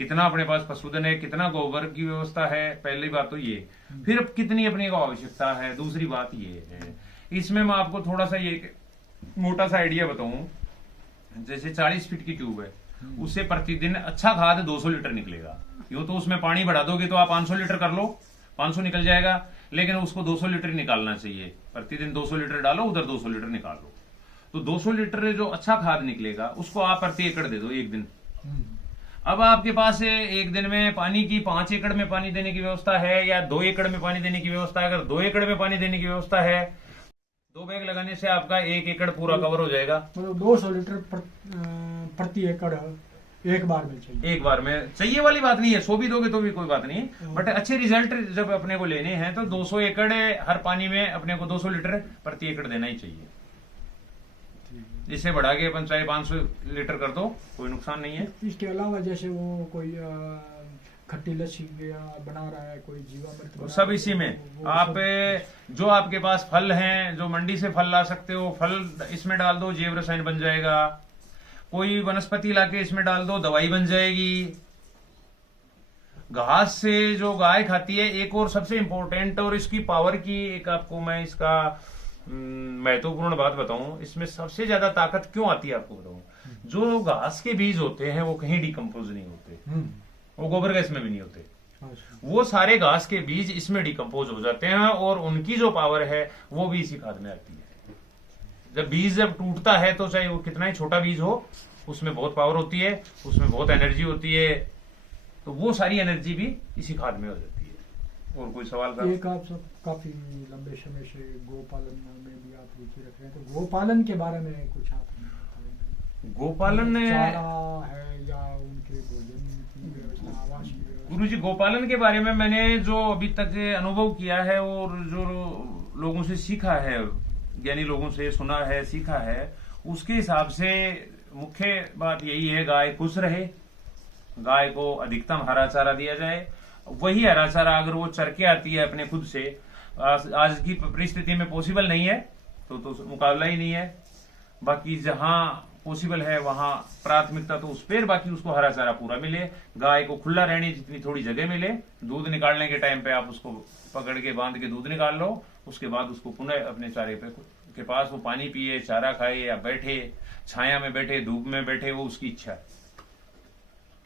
कितना अपने पास पशुधन है, कितना गोबर की व्यवस्था है, पहली बात तो ये। फिर अब कितनी अपने को आवश्यकता है, दूसरी बात ये है। इसमें मैं आपको थोड़ा सा ये मोटा सा आइडिया बताऊं, जैसे 40 फीट की ट्यूब है, उससे प्रतिदिन अच्छा खाद 200 लीटर निकलेगा। यूं तो उसमें पानी बढ़ा दोगे तो आप 500 लीटर कर लो, 500 निकल जाएगा, लेकिन उसको 200 लीटर निकालना चाहिए। प्रतिदिन 200 लीटर डालो, उधर 200 लीटर निकाल लो, तो 200 लीटर जो अच्छा खाद निकलेगा उसको आप प्रति एकड़ दे दो एक दिन। अब आपके पास एक दिन में पानी की 5 एकड़ में पानी देने की व्यवस्था है या 2 एकड़ में पानी देने की व्यवस्था है। अगर 2 एकड़ में पानी देने की व्यवस्था है, 2 बैग लगाने से आपका 1 एकड़ पूरा कवर हो जाएगा। मतलब 200 लीटर प्रति एकड़ एक बार में चाहिए। एक बार में चाहिए वाली बात नहीं है, 100 भी दोगे तो भी कोई बात नहीं, बट अच्छे रिजल्ट जब अपने को लेने हैं तो 200 एकड़ हर पानी में अपने को 200 लीटर प्रति एकड़ देना ही चाहिए। इससे बढ़ा के अपन चाहे 500 लीटर कर दो, कोई नुकसान नहीं है। इसके अलावा जैसे वो कोई खट्टी लस्सी बना रहा है, कोई जीवामृत, सब इसी में आप जो आपके पास फल हैं, जो मंडी से फल ला सकते हो, फल इसमें डाल दो, जैव रसायन बन जाएगा। कोई वनस्पति लाके इसमें डाल दो, दवाई बन जाएगी। घास से जो गाय खाती है, एक और सबसे इंपॉर्टेंट और इसकी पावर की एक आपको मैं इसका महत्वपूर्ण बात बताऊं, इसमें सबसे ज्यादा ताकत क्यों आती है आपको बताऊं। जो घास के बीज होते हैं वो कहीं डिकम्पोज नहीं होते, वो गोबर गैस में भी नहीं होते, वो सारे घास के बीज इसमें डिकम्पोज हो जाते हैं और उनकी जो पावर है वो भी इसी खाद में आती है। जब टूटता है तो चाहे वो कितना ही छोटा बीज हो, उसमें बहुत पावर होती है, उसमें बहुत एनर्जी होती है, तो वो सारी एनर्जी भी इसी खाद में हो जाती है। और कोई सवाल का? एक आप सब काफी लंबे समय से गोपालन में भी आप रुचि रख रहे हैं, तो गोपालन के बारे में कुछ आप बताएंगे? गोपालन चारा है या उनके भोजन की व्यवस्था, आवास की व्यवस्था? गुरु जी, गोपालन के बारे में मैंने जो अभी तक अनुभव किया है और जो लोगों से सीखा है, यानी लोगों से सुना है, सीखा है, उसके हिसाब से मुख्य बात यही है, गाय खुश रहे, गाय को अधिकतम हरा चारा दिया जाए। वही हरा चारा अगर वो चर के आती है अपने खुद से, आज की परिस्थिति में पॉसिबल नहीं है तो मुकाबला ही नहीं है। बाकी जहां पॉसिबल है वहां प्राथमिकता तो उस पर, बाकी उसको हरा चारा पूरा मिले, गाय को खुला रहने जितनी थोड़ी जगह मिले। दूध निकालने के टाइम पे आप उसको पकड़ के बांध के दूध निकाल लो, उसके बाद उसको पुनः अपने चारे पे के पास वो पानी पिए, चारा खाए या बैठे, छाया में बैठे, धूप में बैठे, वो उसकी इच्छा है।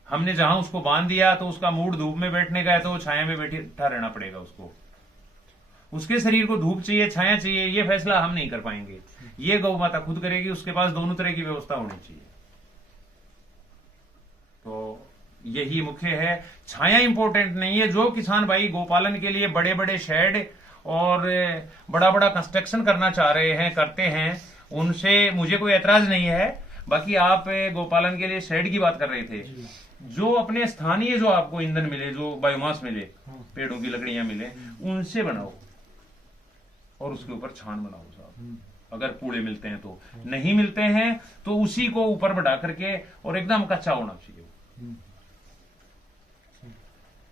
हमने जहां उसको बांध दिया तो उसका मूड धूप में बैठने का है तो वो छाया में बैठा रहना पड़ेगा उसको। उसके शरीर को धूप चाहिए, छाया चाहिए, ये फैसला हम नहीं कर पाएंगे, ये गौ माता खुद करेगी। उसके पास दोनों तरह की व्यवस्था होनी चाहिए। तो यही मुख्य है, छाया इंपॉर्टेंट नहीं है। जो किसान भाई गोपालन के लिए बड़े बड़े शेड और बड़ा बड़ा कंस्ट्रक्शन करना चाह रहे हैं, करते हैं, उनसे मुझे कोई ऐतराज नहीं है। बाकी आप गोपालन के लिए शेड की बात कर रहे थे, जो अपने स्थानीय जो आपको ईंधन मिले, जो बायोमास मिले, पेड़ों की लकड़ियां मिले, उनसे बनाओ और उसके ऊपर छान बनाओ साहब। अगर कूड़े मिलते हैं तो, नहीं मिलते हैं तो उसी को ऊपर बढ़ा करके, और एकदम कच्चा होना चाहिए,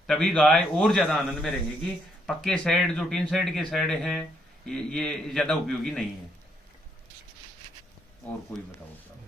तभी गाय और ज्यादा आनंद में रहेगी। पक्के शेड, जो टीन शेड के शेड हैं, ये ज्यादा उपयोगी नहीं है। और कोई बताओ साहब?